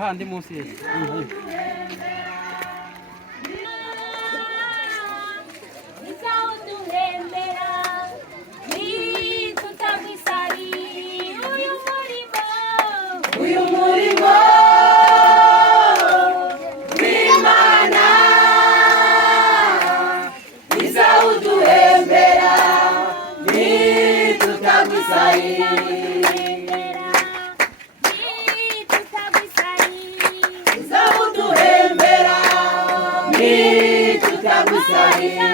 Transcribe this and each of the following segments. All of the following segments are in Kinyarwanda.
handi munsi ye uyu murimo w'Imana izawuduhembera nitutagusarira izawuduhembera nitutagusarira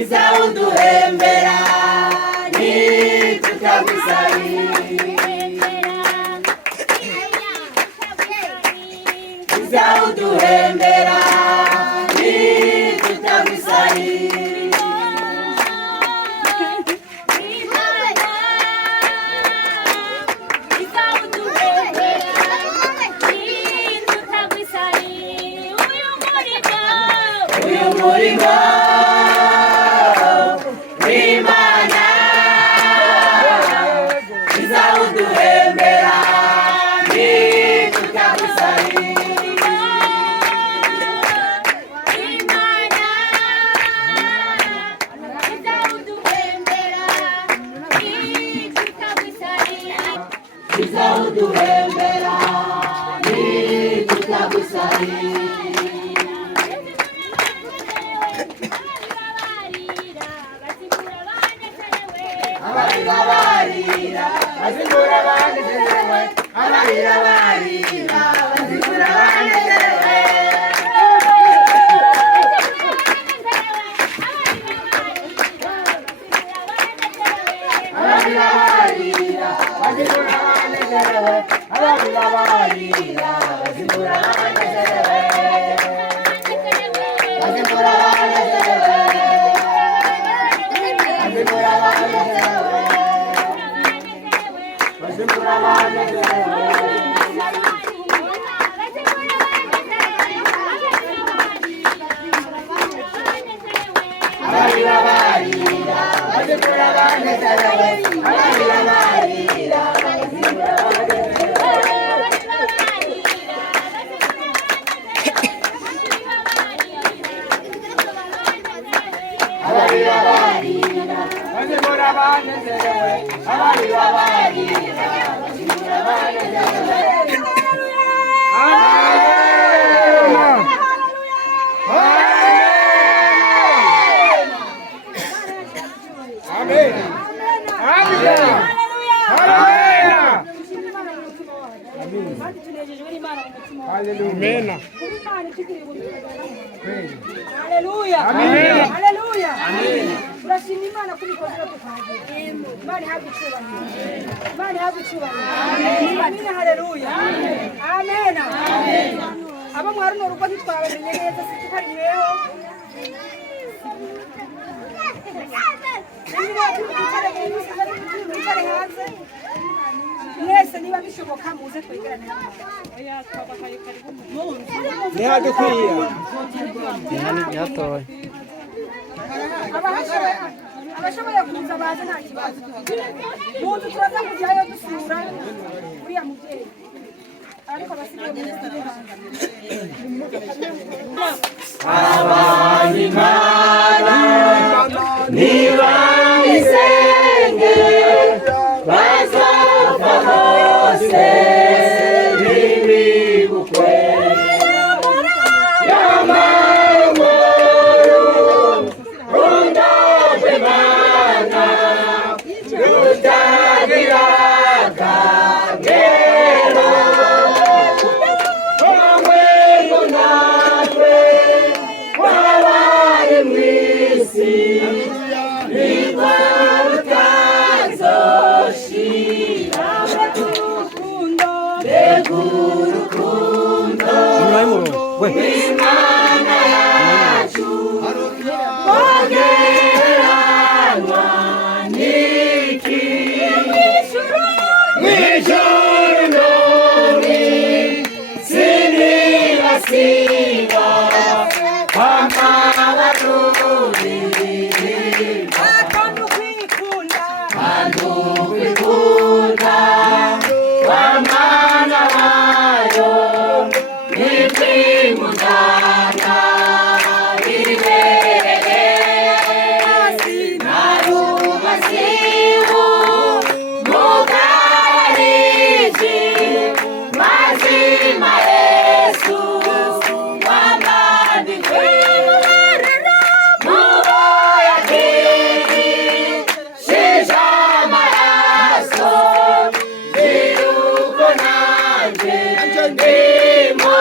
izawuduhembera izawuduhembera uyu murimo w'Imana izawuduhembera nitutagusarira izawuduhembera nitutagusarira abarira barira bazigura banezerewe abarira barira bazigura banezerewe abarira barira bazigura banezerewe abarira barira bazigura banezerewe bazigura banezerewe bazigura abarira barira bazigura banezerewe abarira barira bazigura abarira barira bazigura banezerewe abarira barira bazigura banezerewe Amena. Haleluya. Amen. Haleluya. Amen. Turashima Imana kubikorera tukagira. Imana ihabwe icyubahiro. Imana ihabwe icyubahiro. Amen. Haleluya. Amen. Amen. Abo mwari no rugo ntitwabamenye neza situkarireho. Mwese niba bishoboka muze twegerane hamwe. ntihadukwiye ni hatoya abashoboye kuza baze nta kibazo mu nzu turaza kujyayo dusura uriya mubyeyi ariko abasigaye mu nzu Abanyimana niba isenge bazava hose ntibibukwe y'amahoro rundabwe Imana rutagira akagero wowe ngo natwe wabari mu isi nitwa rutazoshira mbega urukundo rw'Imana yacu rwogereranywa n'iki mw'ijuru no mw'isi ntibasiba kw'amabaruri kandi ukwikunda kw'Imana wayo ntikwimugana ibereye narubasibu mugarariji mazima Yesu wamandikwe muboya kiri shija amaraso iruko nanje ndimo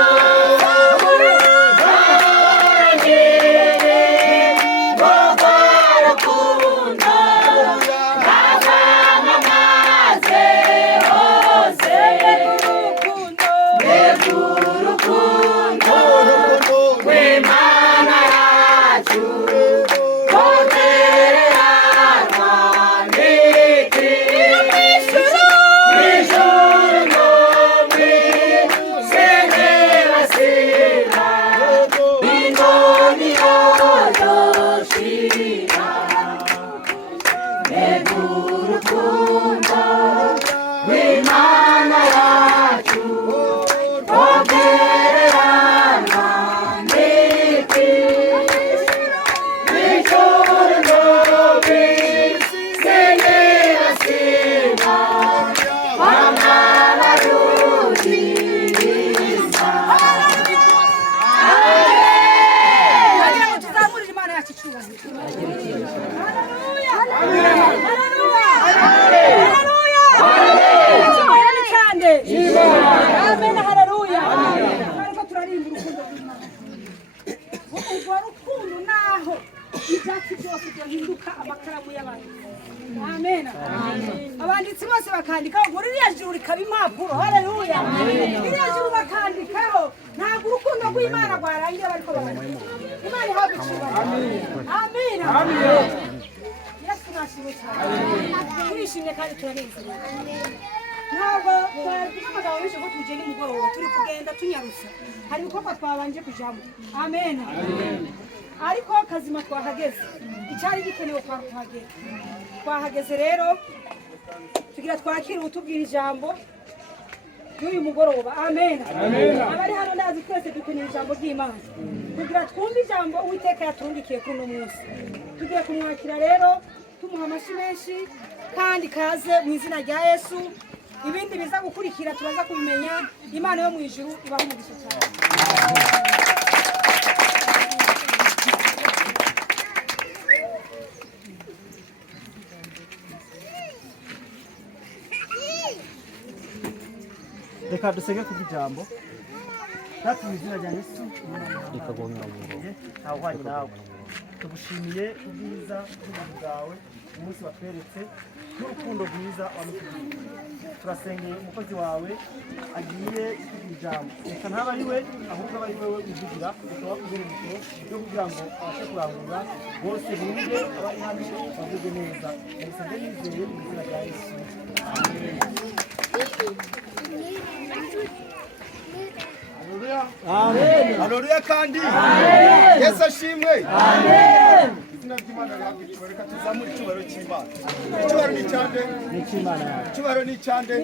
abanditsi bose bakandikaho ngo ririya juru rikaba impapuro. Haleluya! Ririya juru bakandikaho ntabwo urukundo rw'Imana rwarangira bariko barandika. Imana ihabwe icyubahiro. Amina. Yesu nashimwe cyane. Turishimye kandi turanezerewe. Ntabwo twagira amagambo menshi ngo tugende umugoroba turi kugenda tunyarusa. Hari ibikorwa twabanje kujamo. Amen. Ariko kazima twahageze. Icyari gikenewe twahageze. Twahageze rero tugira twakira ubutubwira ijambo y'uyu mugoroba. Amen. Abari hano ndazi twese dukeneye ijambo ry'Imana. Tugira twumve ijambo Uwiteka yatungikiye kuri uno munsi. Tugira kumwakira rero tumuha amashyi menshi kandi kaze mu izina rya Yesu. Ibindi biza gukurikira turaza kubimenya. Imana yo mu ijuru ibaho umugisha cyane. Reka dusenge ku ijambo. Data mu izina rya Yesu ikagomba mu ntawahanye nawe. Tugushimiye ubwiza bw'ubuntu bwawe umunsi watweretse n'urukundo rwiza wamutugiriye. Turasengeye umukozi wawe agiye kugira ijambo. Reka ntaba ari we ahubwo aba ari wowe uvugira ukaba kubera mikoro yo kugira ngo abashe kurangura bose bumve abari hano bavuge neza. Ndasabye nizeye mu izina rya Yesu. Amen. Amen. Haleluya kandi. Amen. Yesu ashimwe. Amen. Izina ry'Imana reka tuzamure icyubahiro cy'Imana. Icyubahiro ni cyande, icyubahiro ni cyande,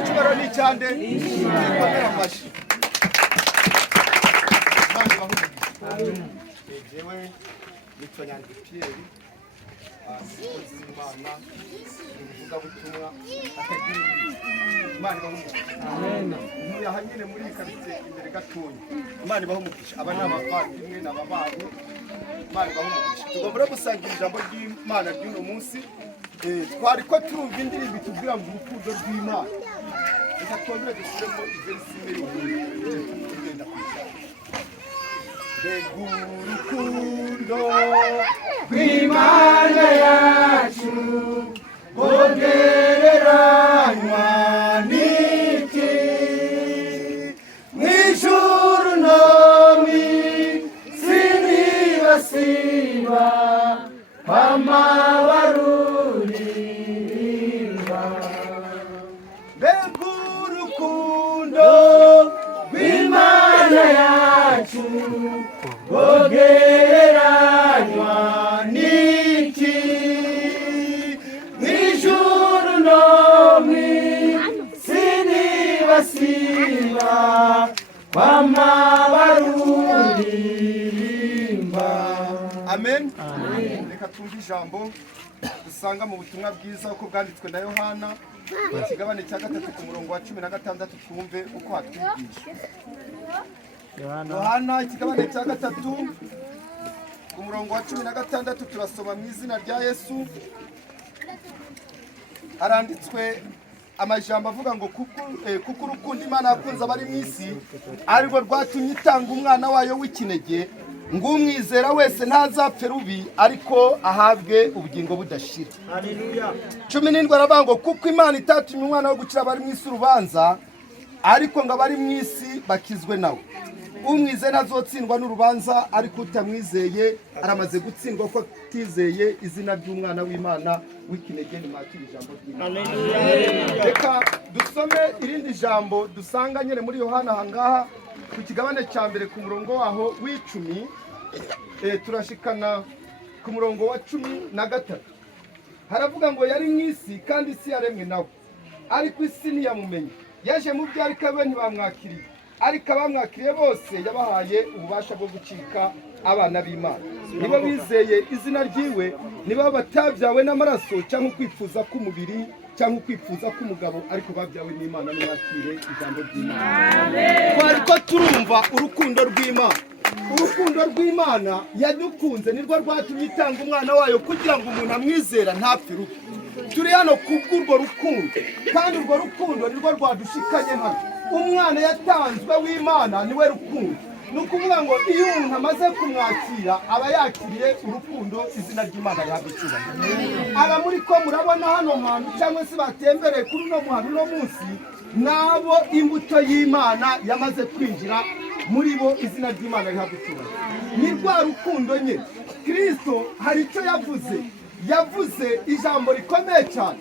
icyubahiro ni cyande, ikomera amashyi. Imana bahumurize. Jewe nitwa Nyandwi Pierre, umukozi w'Imana, umuvugabutumwa akagira Imana bahumurize. Ntuye aha nyine muri iyi karitsiye imbere gatoya. Imana bahumurize. Aba ni abavandimwe n'ababanyi. Imana bahumurize. Tugomba gusangira ijambo ry'Imana ry'uno munsi. Twari ko turumva indirimbo itubwira ngo urukundo rw'Imana. Reka twongere dusubiremo iverisi imwe tugenda kwishyura. Mbega urukundo rw'Imana yacu rwogereranywa n'iki? Mw'ijuru no mw'isi ntibasiba kw'amabaririmba. Mbega urukundo rw'Imana yacu rwogereranywa n'iki? Mw'ijuru no mw'isi ntibasiba kw'amabaririmba. Amen. Reka twumve ijambo dusanga mu butumwa bwiza uko bwanditswe na Yohana ikigabane cya 3 ku murongo wa 16 twumve uko hatwigisha. Yohana ikigabane cya 3 ku murongo wa 16 turasoma mu izina rya Yesu. Haranditswe amajambo avuga ngo kuko urukundo Imana yakunze abari mu isi arirwo rwatumye itanga umwana wayo w'ikinege ngo umwizera wese ntazapfe rubi ariko ahabwe ubugingo budashira. Haleluya. 17 aravuga ngo kuko Imana itatumye umwana wo gucira abari mu isi urubanza ariko ngo abari mu isi bakizwe nawe. Umwizeye ntazotsindwa n'urubanza ariko utamwizeye aramaze gutsindwa ko atizeye izina ry'umwana w'Imana w'ikinege. Ni makiri ijambo ry'Imana. Haleluya. Reka dusome irindi jambo dusanga nyene muri Yohana hangaha ku kigabane cya mbere ku murongo waho w'icumi. Turashikana ku murongo wa 13. Haravuga ngo yari mw'isi kandi isi yaremwe nawe ariko isi ntiyamumenye. Yaje mu byo ariko abe ntibamwakiriye ariko abamwakiriye bose yabahaye ububasha bwo gucika abana b'Imana. Nibo bizeye izina ryiwe, nibo batabyawe n'amaraso cyangwa kwifuza k'umubiri cyangwa kwifuza k'umugabo ariko babyawe n'Imana. Mwakire ijambo ry'Imana. Amen. Twari ko turumva urukundo rw'Imana. Urukundo rw'Imana yadukunze nirwo rwatumye itanga umwana wayo kugira ngo umuntu amwizera ntapfe rubi. Turi hano kubw'urwo rukundo kandi urwo rukundo nirwo rwadushikanye hano. Umwana yatanzwe w'Imana niwe rukundo. Nukuvuga ngo iyo umuntu amaze kumwakira aba yakiriye urukundo izina ry'Imana yabicuba. Aba muri ko murabona hano hantu cyangwa se batembereye kuri no muhano no munsi nabo imbuto y'Imana yamaze kwinjira muri bo izina ry'Imana yabicuba. Ni rwa rukundo nye Kristo hari icyo yavuze ijambo rikomeye cyane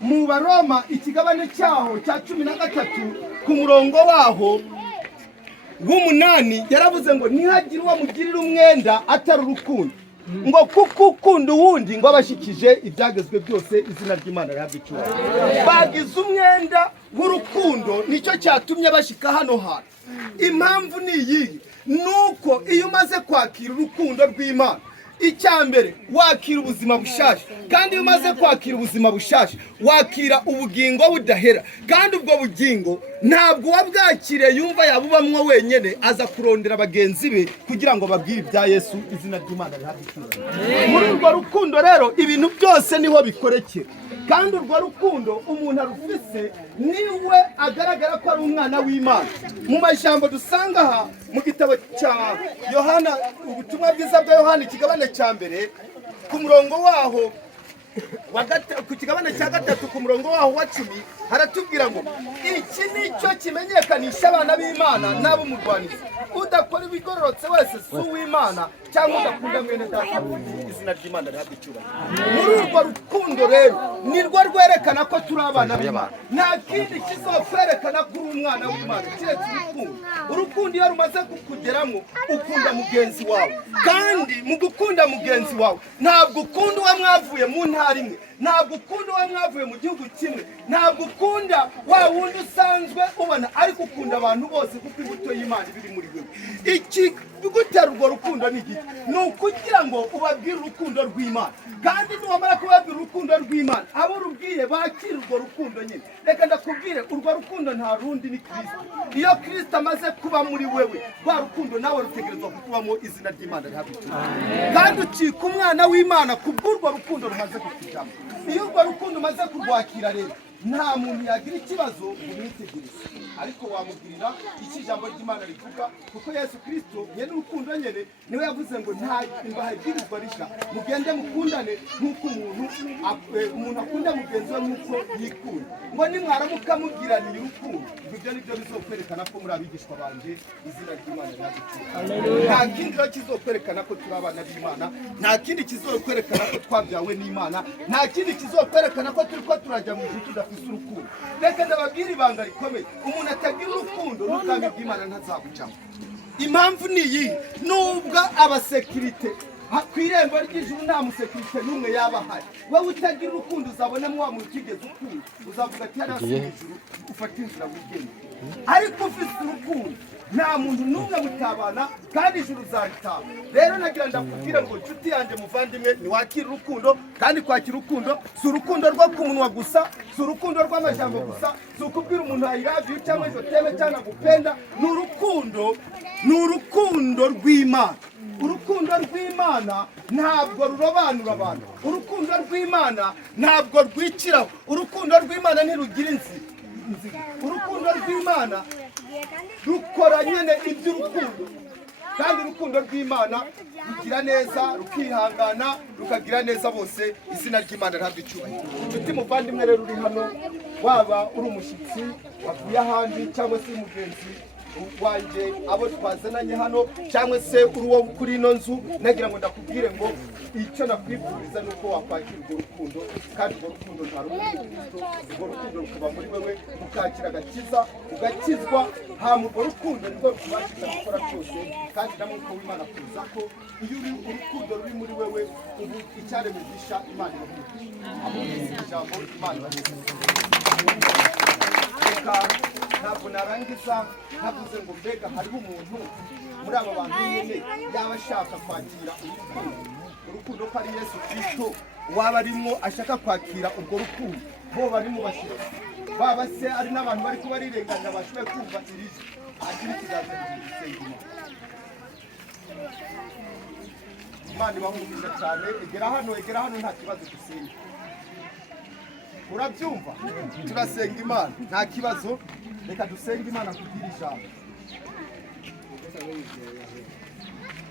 mu Baroma ikigabane cyaho cya 13 ku murongo waho w'umunani. Yaravuze ngo ntihagire uwo mugirira umwenda atari urukundo ngo kuko ukunda uwundi ngo abashikije ibyagezwe byose izina ry'Imana yabicuba. Bagize umwenda w'urukundo nicyo cyatumye bashika hano hantu. Impamvu ni iyi nuko iyo umaze kwakira urukundo rw'Imana icyambere wakira ubuzima bushasha kandi iyo umaze kwakira ubuzima bushasha wakira ubugingo budahera kandi ubwo bugingo ntabwo wabwakiriye yumva yabubamwo wenyene aza kurondera bagenzi be kugira ngo babwire ibya Yesu izina ry'Imana rihabikira. Muri urwo rukundo rero ibintu byose niho bikorekera kandi urwo rukundo umuntu arufise niwe agaragara ko ari umwana w'Imana. Mu majambo dusanga aha mu gitabo cya Yohana ubutumwa bwiza bwa Yohana ikigabane cya mbere ku murongo waho ku kigabane cya 3 ku murongo waho wa 10 haratubwira ngo iki nicyo kimenyekanisha abana b'Imana n'abo murwaniza udakora ibigororotse wese si uw'Imana cyangwa udakunda mwene data izina ry'Imana rihabwa icyubahiro. Muri urwo rukundo rero nirwo rwerekana ko turi abana b'Imana. Nta kindi kizokwerekana ko uri umwana w'Imana kiretse urukundo. Urukundo iyo rumaze kukugeramo ukunda mugenzi wawe, kandi mu gukunda mugenzi wawe ntabwo ukunda uwo mwavuye mu ntara imwe, ntabwo ukunda uwo mwavuye mu gihugu kimwe, ntabwo ukunda wa wundi usanzwe ubona, ariko ukunda abantu bose kuko imbuto y'Imana biri muri wewe. Iki bigutera urwo rukundo ni igiki? Ni ukugira ngo ubabwire urukundo rw'Imana, kandi nuwamara kubabwira urukundo rw'Imana abo urubwiye bakira urwo rukundo nyine. Reka ndakubwire urwo rukundo nta rundi ni Kristo. Iyo Kristo amaze kuba muri wewe, rwa rukundo nawe rutegerezwa kukubamo izina ry'Imana rihabwa icyubahiro. Kandi ukika umwana w'Imana kubw'urwo rukundo rumaze kukujyamo. Iyo urwo rukundo umaze kurwakira rero nta muntu yagira ikibazo umwitegereze, ariko wamubwirira iki ijambo ry'Imana rivuga, kuko Yesu Kristo nyene urukundo nyene niwe yavuze ngo nta imbaha ibwirizwa risha, mugende mukundane nk'uko umuntu akunda mugenzi we nk'uko yikunda. Ngo nimwaramuka mugiraniye urukundo, ibyo nibyo bizokwerekana ko muri abigishwa banje izina ry'Imana rihabwa. Nta kindi rero kizokwerekana ko turi abana b'Imana, nta kindi kizokwerekana ko twabyawe n'Imana, nta kindi kizokwerekana ko turiko turajya mu ijuru tudafise urukundo. Reka ndababwira ibanga rikomeye, umuntu atagira urukundo n'ubwami bw'Imana ntazabujamo. Impamvu ni iyi, nubwo abasekirite ku irembo ry'ijuru nta musekirite n'umwe yaba ahari, wowe utagira urukundo uzabonamo wa muntu utigeze ukunda, uzavuga ati hariya si ijuru, ufata inzira wigende. Ariko ufite urukundo nta muntu n'umwe mutabana, kandi ijuru uzaritaha. Rero nagira ndakubwira ngo nshuti yanjye muvandimwe, niwakira urukundo, kandi kwakira urukundo si urukundo rwo ku munwa gusa, si urukundo rw'amajambo gusa, si ukubwira umuntu I love you cyangwa ejo teme cyangwa gupenda. Ni urukundo rw'Imana. Urukundo rw'Imana ntabwo rurobanura abantu, urukundo rw'Imana ntabwo rwiciraho, urukundo rw'Imana ntirugira inzira. Urukundo rw'Imana rukora nyene iby'urukundo, kandi urukundo rw'Imana rugira neza, rukihangana, rukagira neza bose. Izina ry'Imana rihabwa icyubahiro. Nshuti muvandimwe rero uri hano, waba uri umushyitsi wavuye ahandi cyangwa se umugenzi wanje abo twazananye hano, cyangwa se uri wo kuri ino nzu, nagira ngo ndakubwire ngo icyo nakwifuriza ni uko wakwakira urwo rukundo, kandi urwo rukundo nta rundi Kristo. Urwo rukundo rukaba muri wewe, ukakira agakiza, ugakizwa. Hama urwo rukundo nirwo rukubashisha gukora cyose, kandi na Mwuka w'Imana akuza ko iyo urukundo ruri muri wewe, ubu icyaremwe gisha Imana iravuga. Amubwira ijambo Imana iravuga. Ntabwo narangiza ntavuze ngo mbega hariho umuntu muri aba bantu nyine yaba ashaka kwakira urukundo ko ari Yesu Kristo, waba arimo ashaka kwakira urwo rukundo. Bo bari mu bashyira baba se ari n'abantu bari kuba rirenganya bashoboye kumva irije, agira ikiganza cy'Imana. Imana ibahumuriza cyane. Egera hano nta kibazo dusenga. Urabyumva? Turasenga Imana nta kibazo. Reka dusenga Imana kugira ijambo.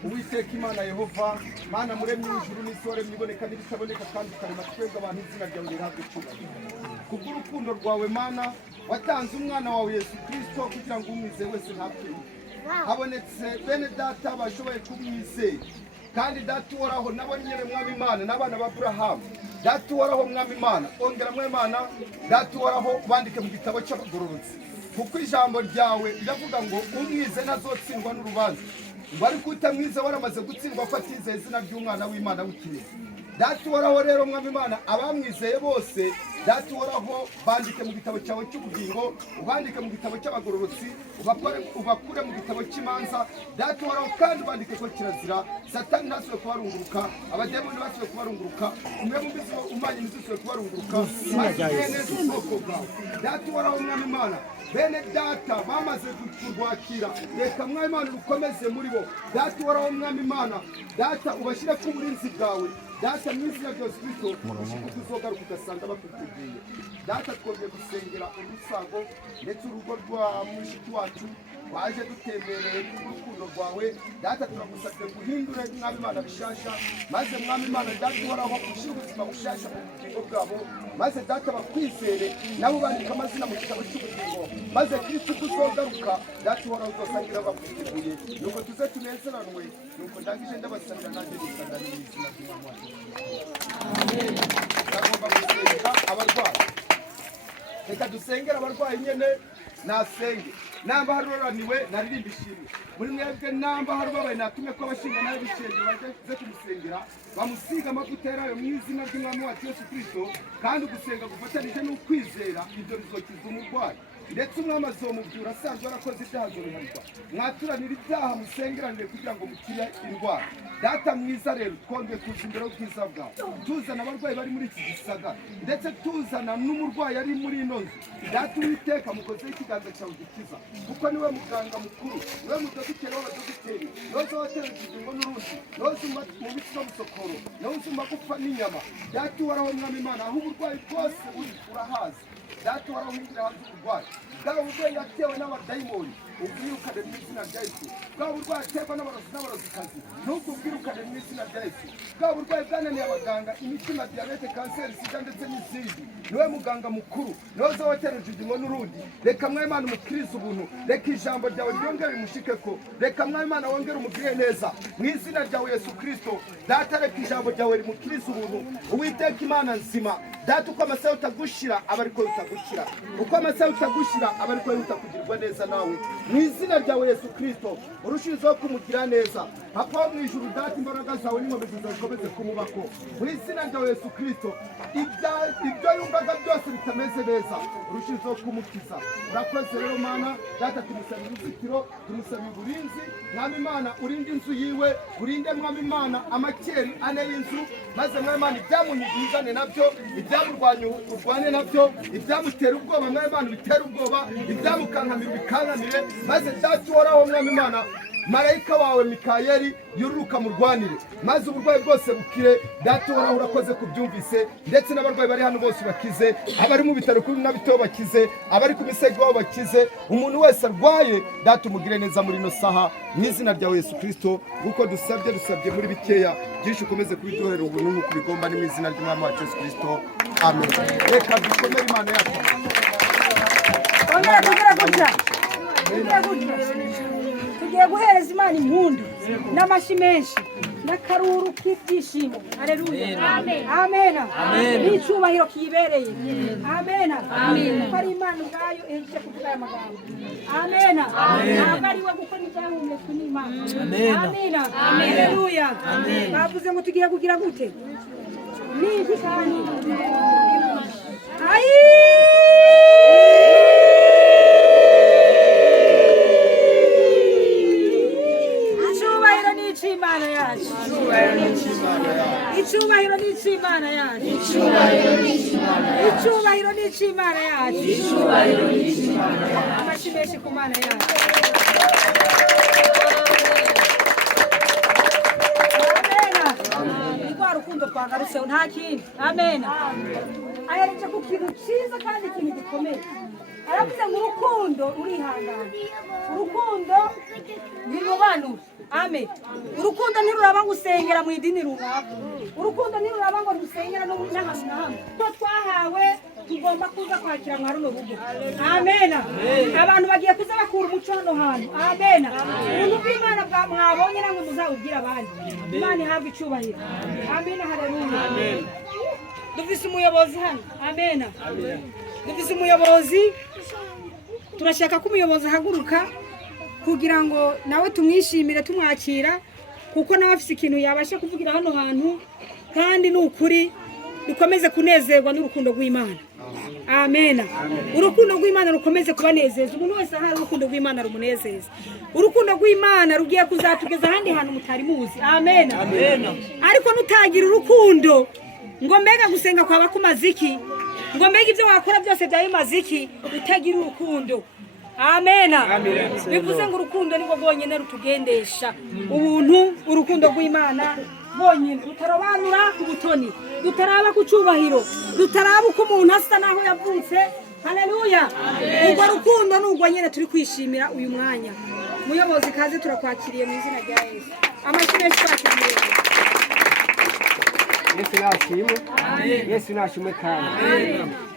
Uwiteka Imana Yehova, Mana muremyi w'ijuru n'isi, waremye iboneka n'ibitaboneka, kandi ukarema twebwe abantu izina ryawe rihabwe icyubahiro. Kubw'urukundo rwawe Mana, watanze umwana wawe Yesu Kristo kugira ngo umwizeye wese ntapfe. Habonetse bene data bashoboye kumwizera, kandi data uhoraho nabo nyine Mwami Imana n'abana ba Aburahamu. Data uhoraho Mwami Imana, ongera Mwami Imana, data uhoraho bandike mu gitabo cy'abagororotsi, kuko ijambo ryawe riravuga ngo umwize ntazotsindwa n'urubanza, ngo ariko utamwize waramaze gutsindwa ko atizeye izina ry'umwana w'Imana w'ikinege. Data uhoraho rero Mwami Imana, abamwizeye bose data uhoraho bandike mu gitabo cyawe cy'ubugingo, ubandike mu gitabo cy'abagororotsi, ubakure mu gitabo cy'imanza. Data uhoraho kandi ubandike ko kirazira Satani ntasubiye kubarunguruka, abademoni basubiye kubarunguruka, umwe mu bizo umanye ntisubiye kubarunguruka. Neza ubwoko bwawe data uhoraho Mwami Imana, bene data bamaze kurwakira, reka Mwami Imana urukomeze muri bo. Data uhoraho Mwami Imana, data ubashyire ku burinzi bwawe. Data mu izina rya Yesu Kristo, uzogaruka ugasanga bakuteguye. Data twongeye gusengera urusago ndetse urugo rwa mushiki wacu twaje dutembereye urukundo rwawe data turagusabye guhindura mwami Imana bishasha maze mwami Imana data uhoraho ushyira ubuzima bushasha mu bugingo bwabo maze data bakwizere nabo bandika amazina mu gitabo cy'ubugingo maze Kristo uzogaruka data uhoraho uzosangira bakwiteguye nuko tuze tunezeranwe nuko ndangije ndabasabira nanjye gusanga mu izina ry'Umwami wacu. Ndagomba gusenga abarwayi. Reka dusengera abarwayi nyene nasenge namba haroraniwe naririmba ishimwe muri mwebwe namba harubabaye natume ko abashinga nayo bicenge baje kumusengera bamusiga amavuta yarayo mu izina ry'Umwami wacu Yesu Kristo kandi ugusenga gufatanije n'ukwizera ibyo bizokiza umurwayi ndetse umwami azomubwira asanzwe arakoze ibyaha azobihanirwa mwaturanira ibyaha musengeranire kugira ngo mukire indwara data mwiza rero twongeye kuza imbere y'ubwiza bwawe tuzana abarwayi bari muri iki gisagara ndetse tuzana n'umurwayi ari muri ino nzu data Uwiteka mukozeho ikiganza cyawe gikiza kuko niwe muganga mukuru niwe mudogiteri w'abadogiteri niwe uzatera ubugingo n'urundi niwe uzuma mu biti n'amusokoro niwe uzuma gupfa n'inyama data uhoraho mwami Imana aho uburwayi bwose uri urahazi data warahindura hanze uburwayi bwaba uburwayi yatewe n'abadayimoni ubwirukane mu izina rya Yesu bwaba uburwayi aterwa n'abarozikazi ntubwirukane mu izina rya Yesu bwaba uburwayi bwananiye abaganga imitima diyabete kanseri sida ndetse n'izindi niwe muganga mukuru niwe uzawatereje ubugingo n'urundi reka mwami Imana umukirize ubuntu reka ijambo ryawe ryongere rimushikeko reka mwami Imana wongere umugire neza mu izina ryawe Yesu Kristo data reka ijambo ryawe rimukirize ubuntu Uwiteka Imana nzima data uko amasaha utagushira aba ariko utagukira uko amasaha utagushira aba ariko utakugirwa neza nawe mu izina ryawe Yesu Kristo urushijeho kumugira neza papa mu ijuru data imbaraga zawe n'inkomezi zawe zikomeze kumubako mu izina ryawe Yesu Kristo ibyo yumvaga byose bitameze neza urushijeho kumukiza urakoze rero Mana data tumusabira uruzitiro tumusabira uburinzi mwami Imana urinde inzu yiwe urinde mwami Imana amakeri ane y'inzu maze mwami Imana ibyamunyigizane nabyo ibyamurwanya urwane nabyo ibyamutera ubwoba mwami Imana bitera ubwoba ibyamukankamira bikankamire maze data uhoraho mwami Imana marayika wawe Mikayeli yururuka murwanire maze uburwayi bwose bukire data uhoraho urakoze kubyumvise ndetse n'abarwayi bari hano bose bakize abari mu bitaro kuri n'abito bakize abari ku misego babo bakize umuntu wese arwaye data umugire neza muri no saha mu izina rya Yesu Kristo uko dusabye muri bikeya byinshi ukomeze kubiduhera ubuntu nk'uko bigomba ni mu izina ry'Umwami wacu Yesu Kristo amen. Reka dukomere Imana yacu tugiye guhereza Imana impundu n'amashyi menshi n'akaruru k'ibyishimo. Haleluya, amen, n'icyubahiro kiyibereye. Amen, kuko ari Imana ubwayo ihereje kuvuga aya magambo. Amen, ntabwo ari we gukora ibyahumetswe n'Imana. Amen, haleluya. Bavuze ngo tugiye kugira gute n'iki kandi icyubahiro ni icy'Imana yacu. Icyubahiro ni icy'Imana yacu. Amashyi menshi ku Mana yacu. Amen. Rwa rukundo twagarutseho nta kindi. Amen. Ahereje ku kintu cyiza kandi ikintu gikomeye. Aravuze ngo urukundo urihangana. Urukundo ntirurobanura. Amen. Urukundo ntiruraba ngo usengera mu idini runaka. Urukundo ntiruraba ngo dusengera n'ahantu na hamwe. Ko twahawe tugomba kuza kwakira mwa runo rugo. Amen. Abantu bagiye kuza bakura umuco hano hantu. Amen. Ubuntu bw'Imana mwabonye namwe muzawubwira abandi. Imana ihabwe icyubahiro. Amen, haleluya. Dufise umuyobozi hano. Amen. Dufise umuyobozi, turashaka ko umuyobozi ahaguruka kugira ngo nawe tumwishimire tumwakira kuko nawe afite ikintu yabasha kuvugira hano hantu kandi ni ukuri dukomeze kunezerwa n'urukundo rw'Imana. Amen. Urukundo rw'Imana rukomeze kubanezeza. Umuntu wese ahari urukundo rw'Imana rumunezeza. Urukundo rw'Imana rugiye kuzatugeza ahandi hantu mutari muzi. Amen. Ariko nutagira urukundo ngo mbega gusenga kwaba kumaziki, ngo mbega ibyo wakora byose byaye maziki utagira urukundo. Amen. Bivuze ngo urukundo nibwo bwonyene rutugendesha. Ubuntu urukundo rw'Imana bonyine rutarobanura ku butoni, rutaraba ku cyubahiro, rutaraba uko umuntu asa naho yavutse, haleluya urwo rukundo n'urwo nyine turi kwishimira uyu mwanya muyobozi kaze turakwakiriye mu izina rya Yesu amashyi menshi twakiriye Yesu nashimwe Yesu nashimwe kandi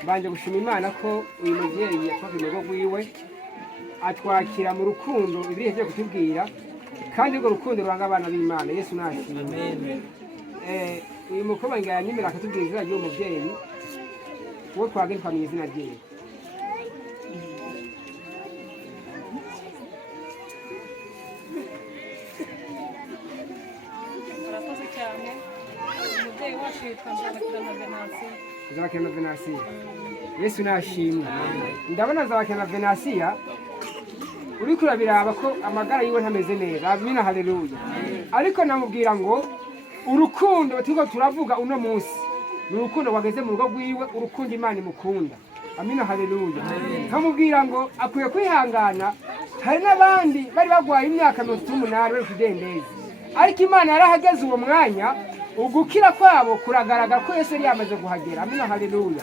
mbanje gushima Imana ko uyu muvyeyi yatwaje urugo rwiwe atwakira mu rukundo ibiri cyo kutubwira kandi urwo rukundo ruranga abana b'Imana Yesu nashimwe uyu mukobwa ngayanyimira akatubwira izina ry'uwo muvyeyi uwo twagenda kwamenya izina ryiwe murakoze cyane umubyeyi wacu yitwa Nzabakirana Venansiya. Nzabakirana Venansiya Yesu nashimwe ndabona Nzabakirana Venansiya uriko urabiraba ko amagara yiwe ntameze neza amina haleluya ariko namubwira ngo urukundo turiko turavuga uno munsi ni urukundo rwageze mu rugo rwiwe urukundo Imana imukunda amina haleluya nkamubwira ngo akwiye kwihangana hari n'abandi bari bagwaye imyaka 38 bari kudendeza ariko Imana yarahageze uwo mwanya ugukira kwabo kuragaragara ko Yesu yari yamaze kuhagera amina haleluya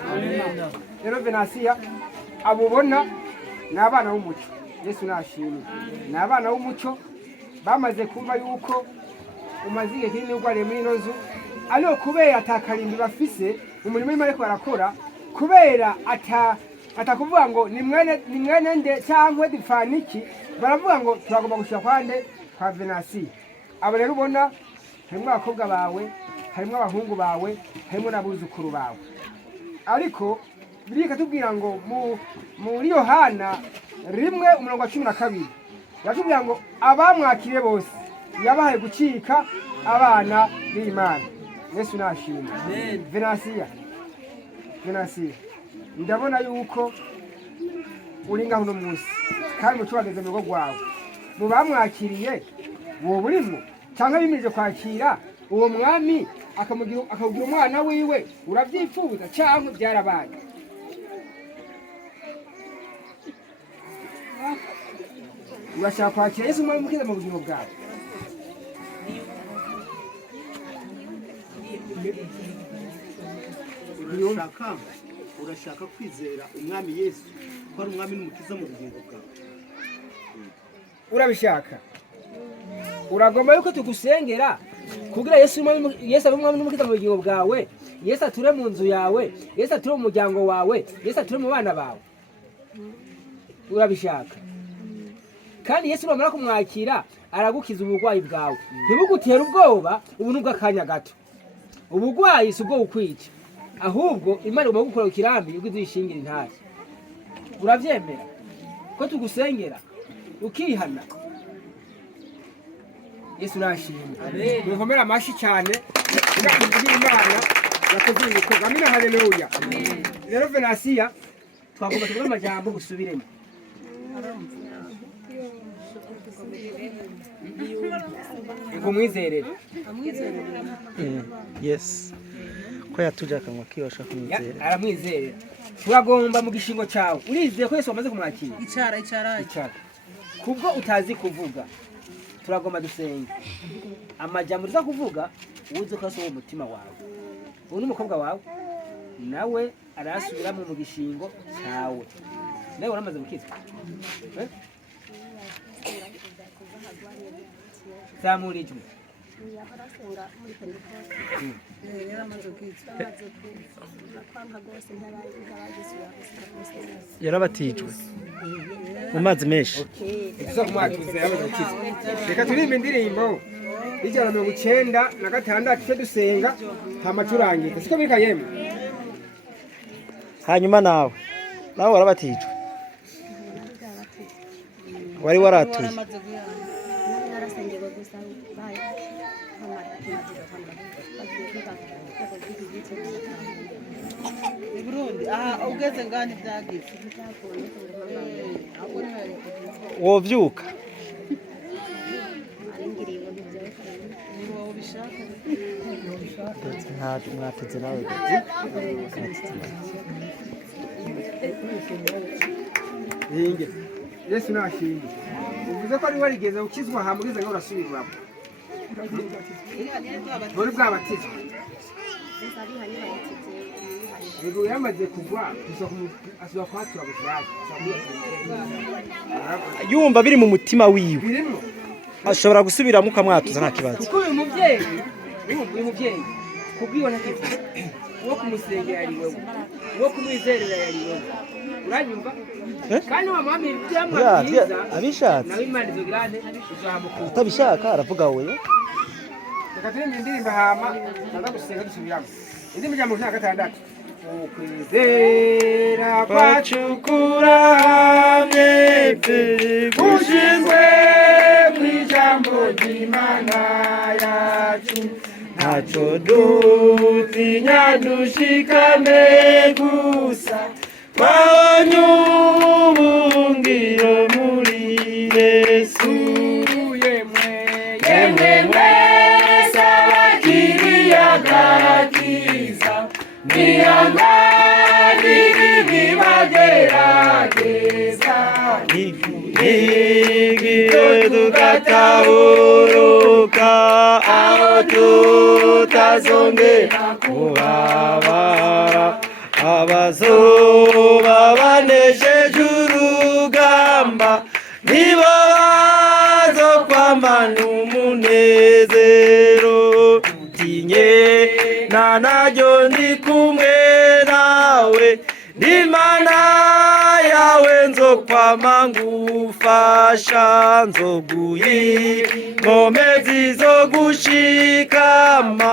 rero Venansiya abubona ni abana b'umuco Yesu nashimwe ni abana b'umuco bamaze kumva yuko umaze igihe kinini ugwariye muri ino nzu ariko kubera atakarimbi bafise umurimo Imana ariko barakora kubera atakuvuga ngo ni mwene nde cyangwa difaniki baravuga ngo turagomba gushika kwande kwa Venansiya abo rero ubona harimo abakobwa bawe harimo abahungu bawe harimo n'abuzukuru bawe ariko birika tubwira ngo muri Yohana 1:12 yatubwira ngo abamwakire bose yabahaye gucika abana b'Imana Yesu nashimwe Venansiya ndabona yuko uri ngaho no munsi kandi muco wageze mu rugo rwawe mu bamwakiriye wowe urimo cyangwa bimirije kwakira uwo mwami akamugira umwana wiwe urabyifuza cyangwa byarabaye urashaka kwakira Yesu umwami mukiza mu bugingo bwawe urashaka kwizera umwami Yesu ko ari umwami n'umukiza mu bugingo bwawe urabishaka uragomba yuko tugusengera kugira Yesu abe umwami n'umukiza mu bugingo bwawe Yesu ature mu nzu yawe Yesu ature mu muryango wawe Yesu ature mu bana bawe urabishaka kandi Yesu namara kumwakira aragukiza uburwayi bwawe ntibugutera ubwoba ubu nubwo akanya gato ubugwayi si ubwo ukwica ahubwo Imana igomba gukora ikirambi yuko izishingira intare uravyemera ko tugusengera ukihana Yesu nashimwe mukomera amashi cyane kugira Imana yakoze ibikorwa amina haleluya rero Venansiya twagomba kuvuga amajambo gusubiremo kumwizerera Yes ko yatuje akanwa kiyosha kumwizera aramwizerera turagomba mu gishingo cyawe urizeye ko Yesu wamaze kumwakira icara kubwo utazi kuvuga turagomba dusenge amajambo uza kuvuga uze ko asohoye umutima wawe ubu n'umukobwa wawe nawe arasubiramo mu gishingo cyawe nawe uramaze gukizwa zamura ijwi yarabatijwe mu mazi menshi reka turirimbe indirimbo ijana 96 tujye dusenga hama turangiza siko birika yemwe hanyuma nawe warabatijwe wari waratuye ugeze ngani byagize wovyuka mwateze nawe Ninge Yesu nashimye uvuze ko ari warigeze ukizwa hamugeze ngo urasubirwamo muri bwabatizwa Ego yamaze kugwa asubira kwatura bushyashya. Yumva biri mu mutima wiwe. Birimo. Ashobora gusubiramo ukamwatuza nta kibazo. Kuko uyu mubyeyi kubwibona kifu wo kumusengera ari wowe wo kumwizerera yari wowe uranyumva kandi wa mama byamabyiza abishatse nawe Imana izogirane izamuka utabishaka aravuga wowe reka turinde indirimbo hama naza gusenga dusubiramo indirimbo ya 16 ukwizera kwacukura mwete gushinzwe mw'ijambo ry'Imana yacu ntacyo dutinya dushikame gusa twabonye ubuhungiro muri Yesu yemwe mwese abakiriye agakiza nihanganire ibibagerageza igihe tugatahuruka aho tutazongera kubabara abazoba banesheje urugamba nibo bazokwambana umunezero utinye nanaryo ndi kumwe nawe n'Imana yawe nzokwama ngufasha nzoguyikomezi zogushikama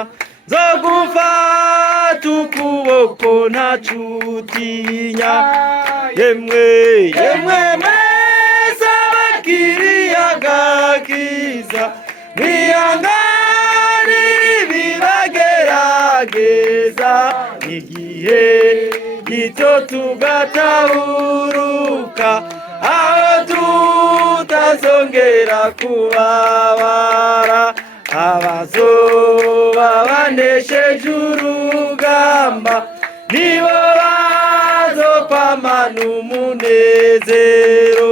nzogufata ukuboko ntacutinya yemwe mwese abakiriye agakiza mwihanganire ibibagerageza igihe gito tugatahuruka aho tutazongera kubabara abazoba banesheje urugamba nibo bazokwamana umunezero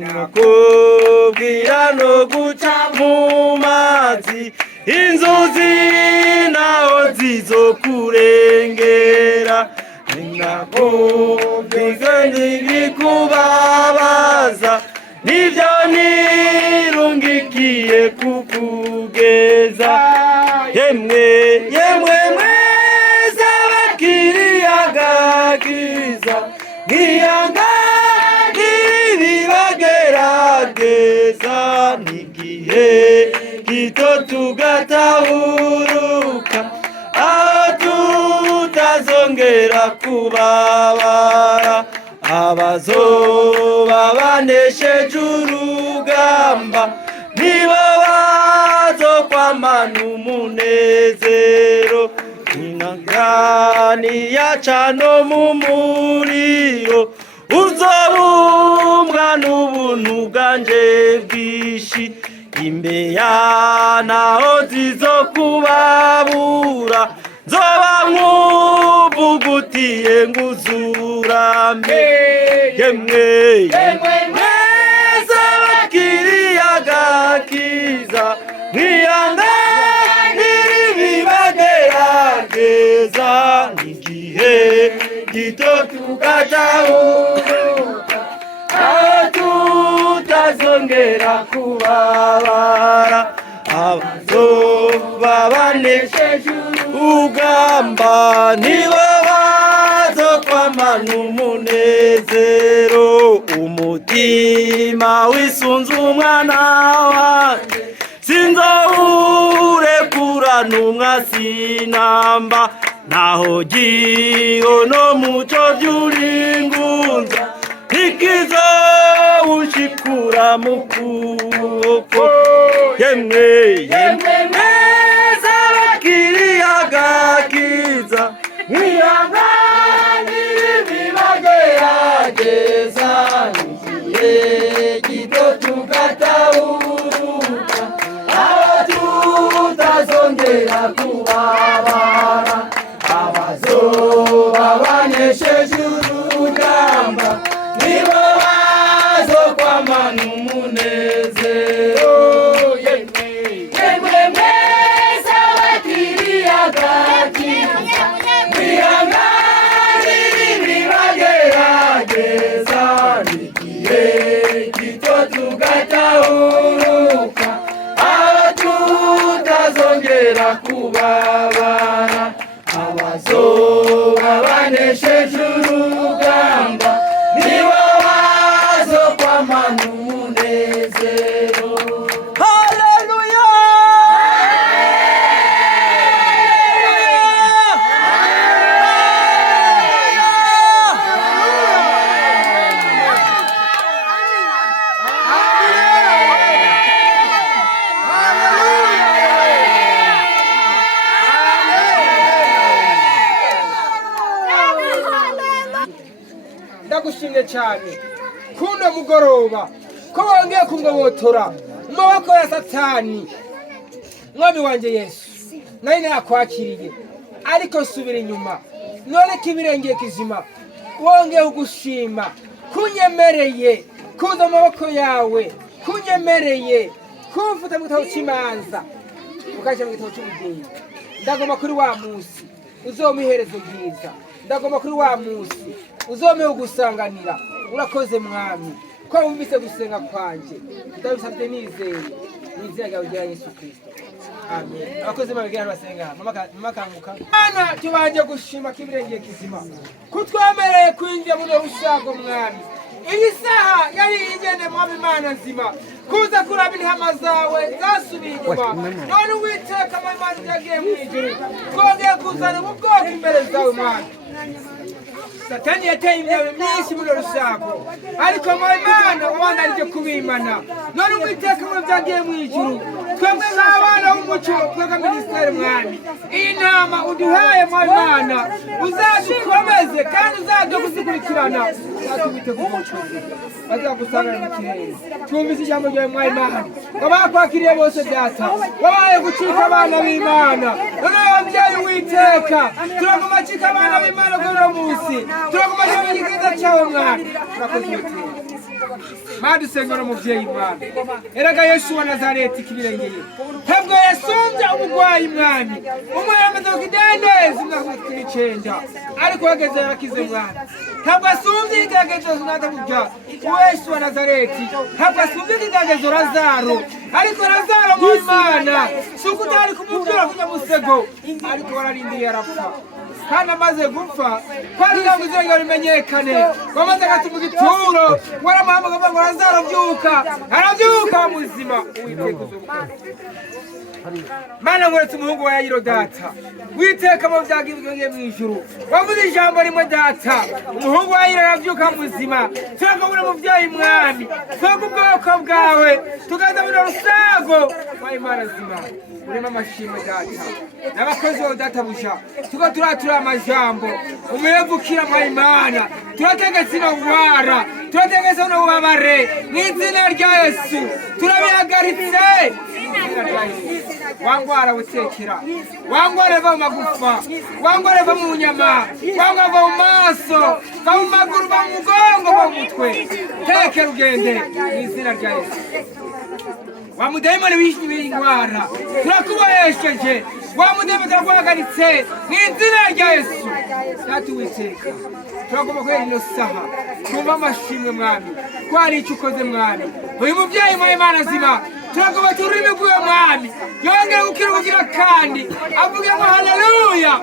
nakubwira no guca mu mazi inzuzi naho zizokurengera nakubwira n'ibikubabaza nibyo nirungikiye kukugeza yemwe mwese abakiriye agakiza mwihanganire ibibagerageza n'igihe gito tugatahuruka aho tutazongera kubabara abazoba banesheje urugamba nibo bazokwamana umunezero inangania cano mu muriro uzobumbwa n'ubuntu bwanje bwishi imbeya naho zizokubabura nzoba nk'uvugutiye nguzurame yemwe mwese abakiriye agakiza mwihanganire ibibagerageza n'igihe gito tugatahuruka aho tutazongera kubabara abazoba banesheje urugamba nibo bazokwamana umunezero umutima wisunze umwana wanjye sinzowurekura n'umwasinamba naho gihono muco by'uringunza ntikizowushikura mu kuboko yemwe mwese abakiriye agakiza mwihanganire ibibagerageza n'igihe gito tugatahuruka aho tutazongera kubabara abazoba banesheje urugamba nibo bazokwamana umunezero yemwe bazoba banesheje urugamba nibo bazokwamana umunezero. Haleluya! Ndagushimye cyane kuno mugoroba ko wongeye kungobotora mu maboko ya Satani. Mwami wanje Yesu, nari nakwakiriye ariko subira inyuma, none kibirengeye kizima wongeye ugushima kunyemereye kuza mu maboko yawe, kunyemereye kumfuta mu gitabo cy'imanza ukajya mu gitabo cy'ubugingo. Ndagomba kuri wa munsi uzoma iherezo ryiza, ndagomba kuri wa munsi uzome ugusanganira. Urakoze Mwami ko wumvise gusenga kwanje, ndabisabye nizeye mu izina ryawe rya Yesu Kristo, amen. Abakozi babigana basenga mama kanguka. Mana tubanje gushima kibirengeye kizima kutwemereye kwinjira muri rushago Mwami. Iyi saha yari igende Mwami Mana nzima kuza kuraba intama zawe zasubiye inyuma, none Uwiteka Mana yagiye mu ijuru twongeye kuzana mu bwoko imbere zawe Mwami. Satani yateye imyabe myinshi muri rushago, ariko Mana ubona aribyo kubimana, none Uwiteka mu byagiye mu ijuru twebwe nk'abana b'umuco twebwe minisiteri Mwami. Iyi ntama uduhaye Mana uzadukomeze kandi uzadukurikirana atubite ku mucozi azagusangana mu kirere. Twumvise ijambo ryawe Mana, abakwakiriye bose Data wabaye gucika abana b'Imana, none ababyeyi Uwiteka turagumacika abana b'Imana kuri uno munsi, turagumacika mu gikiza cyawe Mwana. Urakoze Uwiteka Mana, dusengera umuvyeyi Mwana. Erega Yesu wa Nazareti kibirengeye ntabwo yasumbye umugwayi Mwami, umwana amaze kukidendeza imyaka 19 ariko yageze yarakize Mwana. Ntabwo asumbye igeragezo n'ataburya Yesu wa Nazareti, ntabwo asumbye igeragezo Lazaro, ariko Lazaro Mana suko utari kumubwira kujya musego, ariko wararindiye arapfa. Kandi amaze gupfa kwari ngo izina rimenyekane, wamaze gati mu gituro waramuhamagaye ngo Lazaro byuka, arabyuka muzima. Uwiteka Mana ngoretse umuhungu wa Yayiro Data, Witeka mu byagibwe mu ijuru wavuze ijambo rimwe Data, umuhungu wa Yayiro arabyuka muzima. Turagabura mu byayi Mwami, twebwe ubwoko bwawe tugaza muri rusago Imana zima. Urema amashimwe Data n'abakozi bawe Data busha, tuko turatura amajambo umuyevukira Imana, turategetse no ngwara, turategetse no bubabare mu izina rya Yesu turabihagaritse. Wangwara utekera, wangwara va mu magufa, wangwara va mu nyama, wangwara va mu maso, va mu maguru, va mu mugongo, va mu mutwe, tekera ugende mu izina rya Yesu. Wa mudayimoni w'indwara turakubohesheje, wa mudayimoni turaguhagaritse mu izina rya Yesu. Data Uwiteka turagomba kwera ino saha twumva amashimwe Mwami ko hari icyo ukoze Mwami. Uyu mubyeyi Imana zima turagomba turime kuyo Mwami yongera gukirugira kandi avuge ngo haleluya.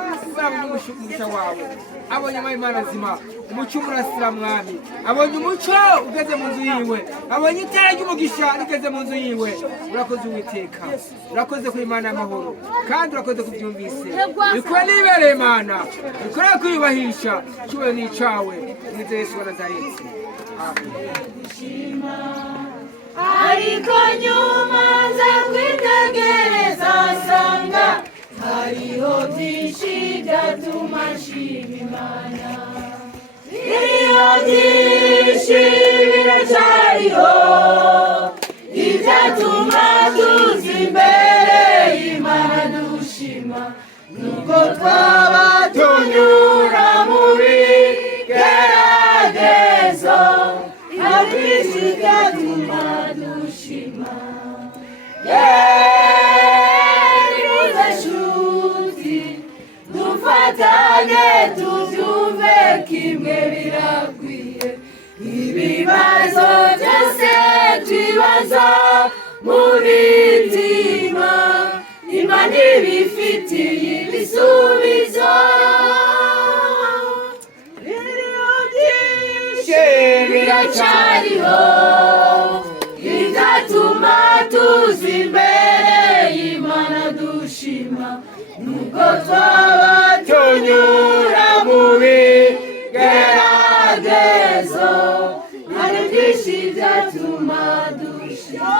Umugisha wawe abonye Imana zima, umucyo urasira Mwami, abonye umucyo ugeze mu nzu yiwe, abonye itara ry'umugisha rigeze mu nzu yiwe. Urakoze Uwiteka, urakoze kuri Imana y'amahoro, kandi urakoze kubyumvise bikora nibereye Imana, bikora kwiyubahisha cyuwe n'icawe mu Yesu wa Nazareti. Ariko nyuma nza kwitegereza nsanga hariho byinshi byatuma nshima Imana, hariho byinshi biracyariho ibyatuma tuza imbere y'Imana dushima, nuko twaba tunyura mu bigeragezo, hari byinshi byatuma dushima. Nimuze nshuti dufatanye tubyumve kimwe birakwiye, ibibazo byose twibaza mu mitima Imana ibifitiye ibisubizo. biracyariho ibyatuma tuza imbere y'Imana dushima nubwo twaba tunyura mu bigeragezo hari byinshi byatuma dushima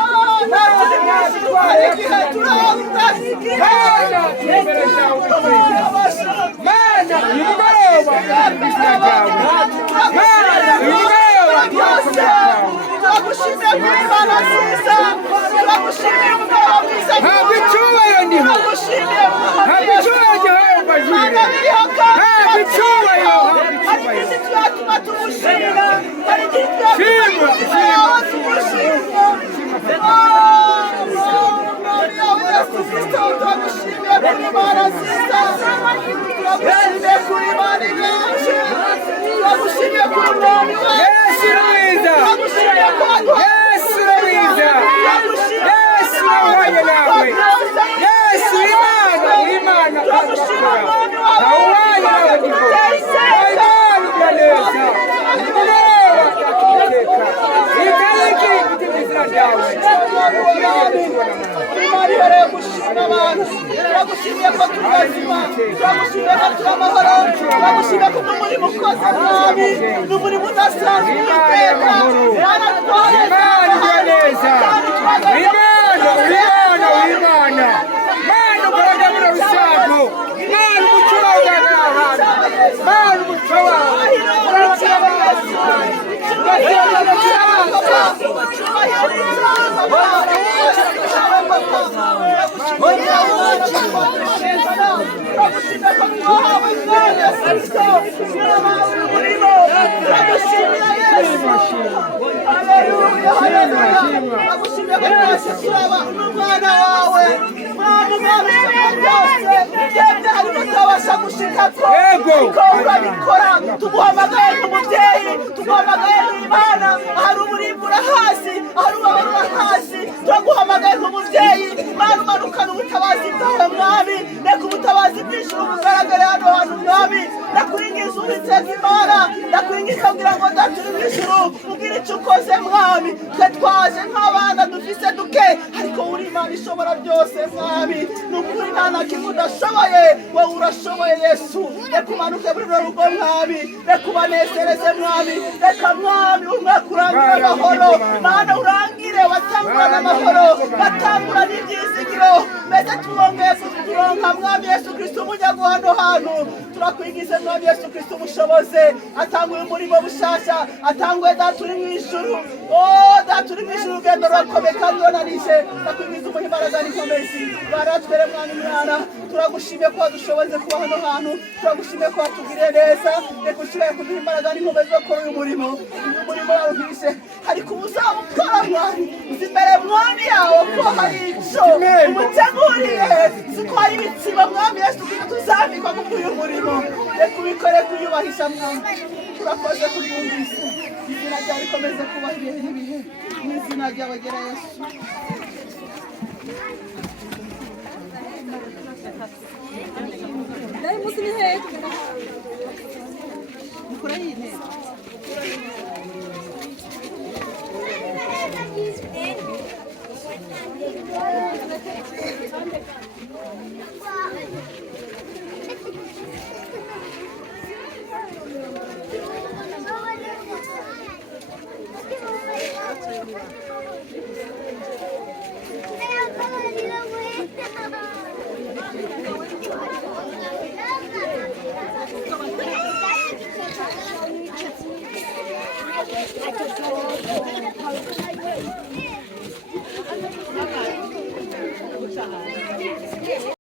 Dai musi ni he. Mukora iyi ntebe.